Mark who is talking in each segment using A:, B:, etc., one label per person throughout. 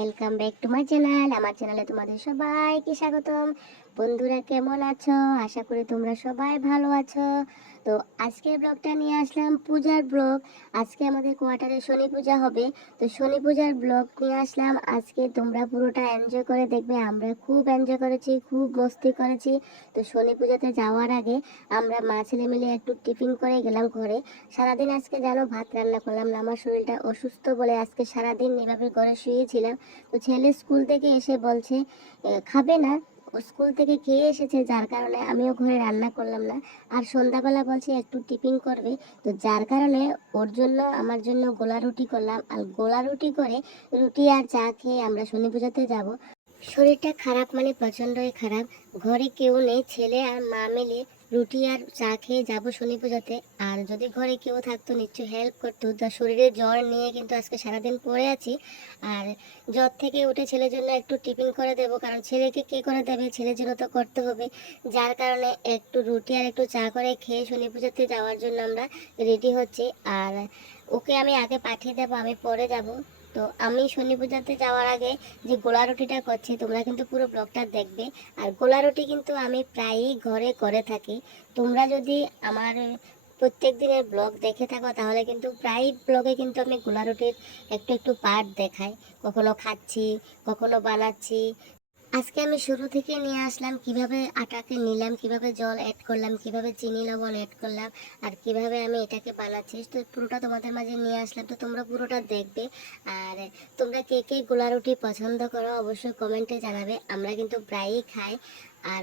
A: Welcome back to my channel আমার চ্যানেলে তোমাদের সবাইকে স্বাগতম। বন্ধুরা কেমন আছো? আশা করি তোমরা সবাই ভালো আছো। তো আজকের ব্লগটা নিয়ে আসলাম পূজার ব্লগ। আজকে আমাদের কোয়ার্টারে শনি পূজা হবে। তো শনি পূজার ব্লগ নিয়ে আসলাম। আজকে তোমরা পুরোটা এনজয় করে দেখবে। আমরা খুব এনজয় করেছি, খুব মস্তি করেছি। তো শনি পূজাতে যাওয়ার আগে আমরা মা ছেলে মিলে একটু টিফিন করে গেলাম ঘরে। সারাদিন আজকে জানো ভাত রান্না করলাম না। আমার শরীরটা অসুস্থ বলে আজকে সারাদিন এভাবে ঘরে শুয়েছিলাম। তো ছেলে স্কুল থেকে এসে বলছে খাবে না? স্কুল থেকে খেয়ে এসেছে, যার কারণে আমিও ঘরে রান্না করলাম না। আর সন্ধ্যাবেলা বলছে, একটু টিফিন করবে। তো যার কারণে ওর জন্য, আমার জন্য গোলা রুটি করলাম। আর গোলা রুটি করে রুটি আর চা খেয়ে আমরা শনি পুজোতে যাব। শরীরটা খারাপ মানে প্রচণ্ডই খারাপ। ঘরে কেউ নেই, ছেলে আর মা মিলে রুটি আর চা খেয়ে যাব শনি পুজোতে। আর যদি ঘরে কেউ থাকতো, নিশ্চয়ই হেল্প করতো। তো শরীরে জ্বর নিয়ে কিন্তু আজকে সারাদিন পড়ে আছি। আর জ্বর থেকে উঠে ছেলের জন্য একটু টিফিন করে দেবো। কারণ ছেলেকে কে করে দেবে? ছেলের জন্য তো করতে হবে। যার কারণে একটু রুটি আর একটু চা করে খেয়ে শনি পুজোতে যাওয়ার জন্য আমরা রেডি হচ্ছি। আর ওকে আমি আগে পাঠিয়ে দেবো, আমি পরে যাব। তো আমি শনি পূজাতে যাওয়ার আগে যে গোলা রুটিটা করছি, তোমরা কিন্তু পুরো ব্লগটা দেখবে। আর গোলা রুটি কিন্তু আমি প্রায়ই ঘরে করে থাকি। তোমরা যদি আমার প্রত্যেক দিনের ব্লগ দেখে থাকো, তাহলে কিন্তু প্রায় ব্লগে কিন্তু আমি গোলা রুটির একটু একটু পার্ট দেখাই। কখনো খাচ্ছি, কখনো বানাচ্ছি। আজকে আমি শুরু থেকে নিয়ে আসলাম কীভাবে আটাকে নিলাম, কীভাবে জল অ্যাড করলাম, কীভাবে চিনি, লবণ অ্যাড করলাম, আর কীভাবে আমি এটাকে বানাচ্ছি। তো পুরোটা তোমাদের মাঝে নিয়ে আসলাম, তো তোমরা পুরোটা দেখবে। আর তোমরা কে কে গোলা রুটি পছন্দ করো অবশ্যই কমেন্টে জানাবে। আমরা কিন্তু প্রায়ই খাই, আর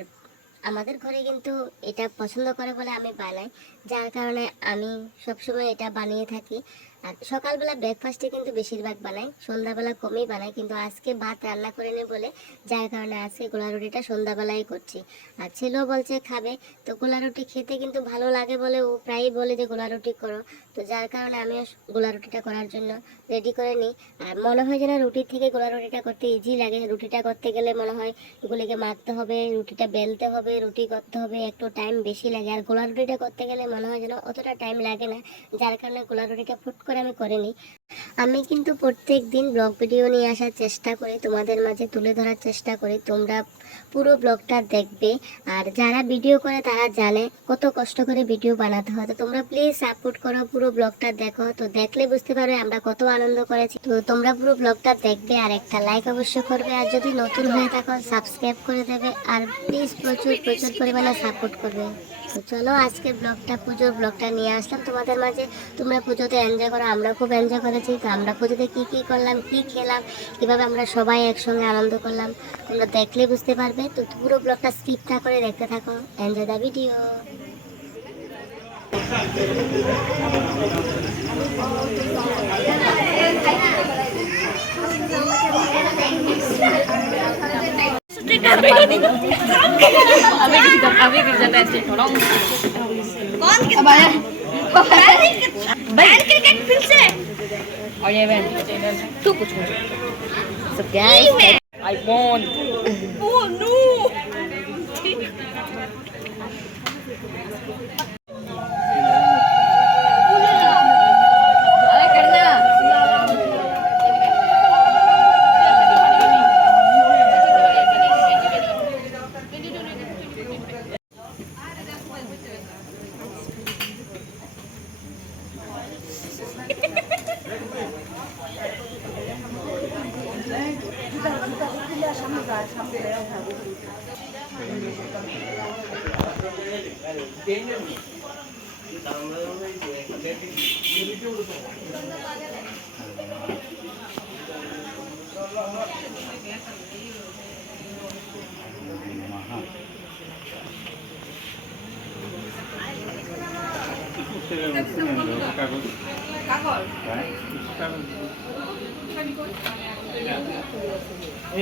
A: আমাদের ঘরে কিন্তু এটা পছন্দ করে বলে আমি বানাই। যার কারণে আমি সবসময় এটা বানিয়ে থাকি। আর সকালবেলা ব্রেকফাস্টে কিন্তু বেশিরভাগ বানাই, সন্ধ্যাবেলা কমই বানাই, কিন্তু আজকে ভাত রান্না করে নি বলে যার কারণে আজকে গোলা রুটিটা সন্ধ্যাবেলায় করছি। আর ছেলেও বলছে খাবে, তো গোলা রুটি খেতে কিন্তু ভালো লাগে বলে ও প্রায়ই বলে যে গোলা রুটি করো। তো যার কারণে আমিও গোলা রুটিটা করার জন্য রেডি করে নিই। আর মনে হয় যেন রুটির থেকে গোলা রুটিটা করতে ইজি লাগে। রুটিটা করতে গেলে মনে হয় গুলিকে মাখতে হবে, রুটিটা বেলতে হবে, রুটি করতে হবে, একটু টাইম বেশি লাগে। আর গোলা রুটিটা করতে গেলে মনে হয় যেন অতটা টাইম লাগে না, যার কারণে গোলা রুটিটা ফুট করে আমি করে নিই আমি কিন্তু প্রত্যেক দিন ব্লগ ভিডিও নিয়ে আসার চেষ্টা করি, তোমাদের মাঝে তুলে ধরার চেষ্টা করি, তোমরা পুরো ব্লগটা দেখবে। আর যারা ভিডিও করে তারা জানে কত কষ্ট করে ভিডিও বানাতে হয়। তো তোমরা প্লিজ সাপোর্ট করো, পুরো ব্লগটা দেখো। তো দেখলে বুঝতে পারবে আমরা কত আনন্দ করেছি। তো তোমরা পুরো ব্লগটা দেখবে আর একটা লাইক অবশ্যই করবে। আর যদি নতুন হয়ে থাকো সাবস্ক্রাইব করে দেবে। আর প্লিজ প্রচুর প্রচুর পরিমাণে সাপোর্ট করবে। চলো আজকে ব্লগটা পুজোর ব্লগটা নিয়ে আসলাম তোমাদের মাঝে। তোমরা পুজোতে এনজয় করো আমরা খুব এনজয় করেছি। তো আমরা পুজোতে কী কী করলাম, কী খেলাম, কীভাবে আমরা সবাই একসঙ্গে আনন্দ করলাম, তোমরা দেখলে বুঝতে পারবে। তো পুরো ব্লগটা স্কিপ না করে দেখতে থাকো। এনজয় দ্য ভিডিও
B: अभी क्रिकेट फिर से और ये बैन तू कुछ so guys I won oh
C: এই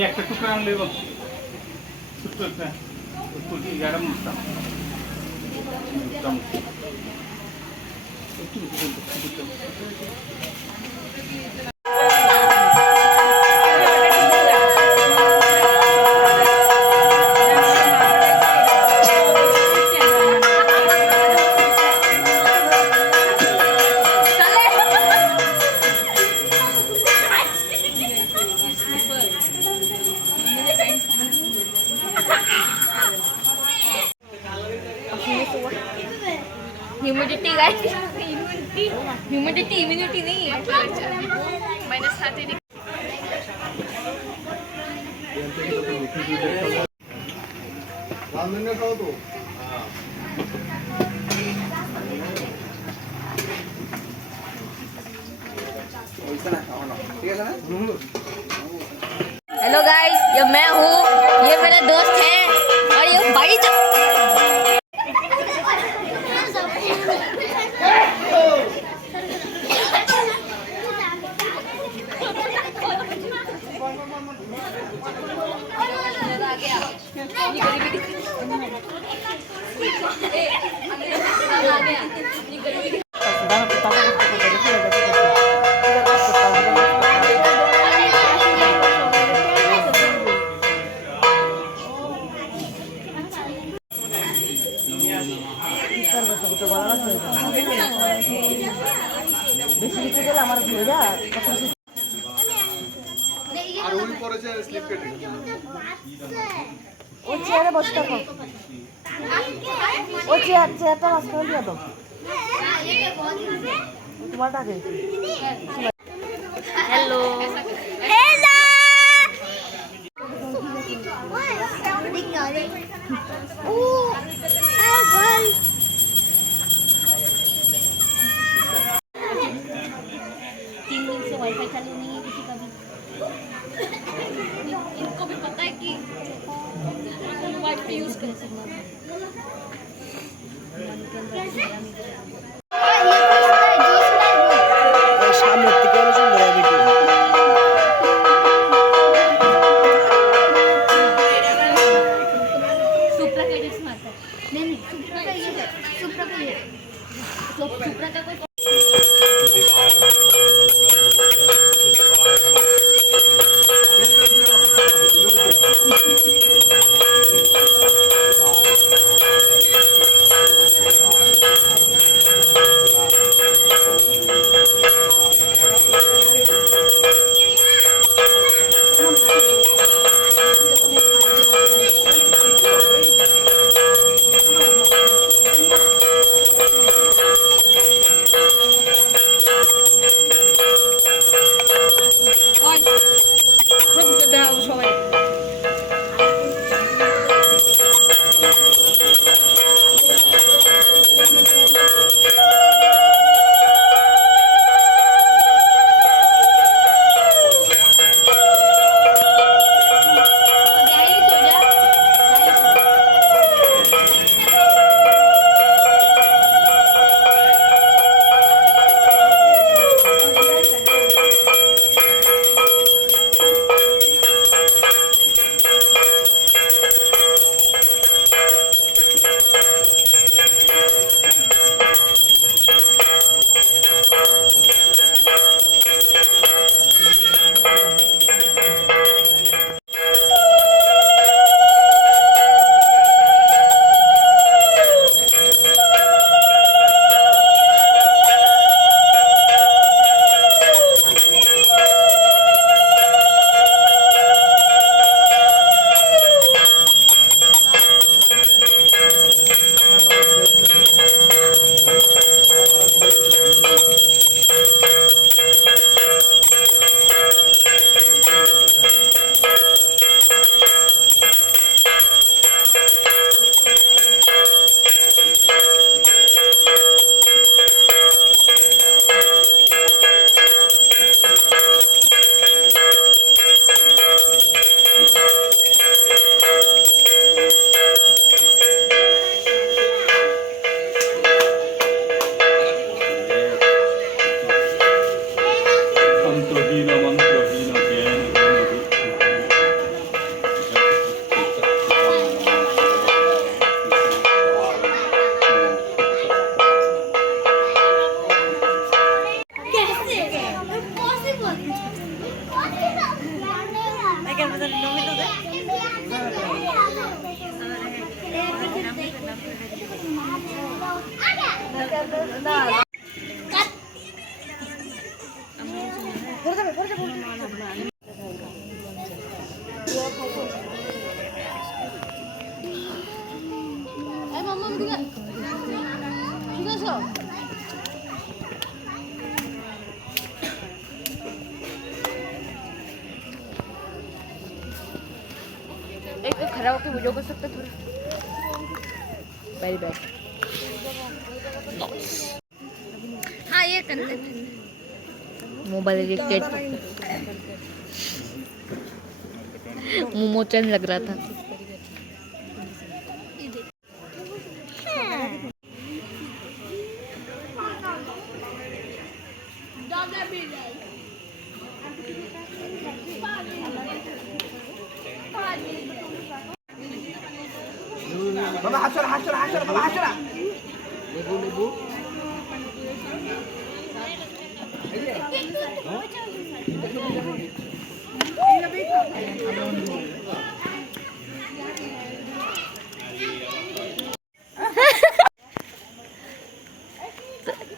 C: একটা টুকরা আনলে ছোট্ট একটা ফুলকি গাড়া চামচ একটু 안는 데서도 어디서나. 어디서나?
D: ও চেয়ারে বসে থাকো। ও চেয়ার চেয়ারটা মাঝখানে দিয়ে দাও। তোমারটা আগে।
C: हेलो यूज कर सकना
B: खड़ा वीडियो कर सकते थोड़ा।
E: वेरी बैड
B: हाँ ये कर ले
E: मोबाइल एडिक्टेड मोमोचन लग रहा था।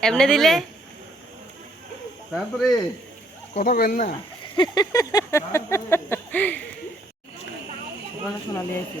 E: এমনি দিলে?
F: তারপরে কথা কেন না।
E: সোনালি আছে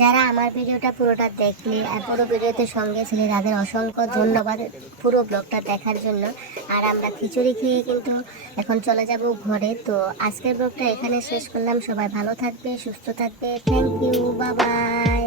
A: যারা আমার ভিডিওটা পুরোটা দেখলে আর পুরো ভিডিওতে সঙ্গে ছিলে তাদের অসংখ্য ধন্যবাদ পুরো ব্লগটা দেখার জন্য। আর আমরা খিচুড়ি খেয়ে কিন্তু এখন চলে যাব ঘরে। তো আজকের ব্লগটা এখানে শেষ করলাম। সবাই ভালো থাকবে, সুস্থ থাকবে। থ্যাংক ইউ বাবাই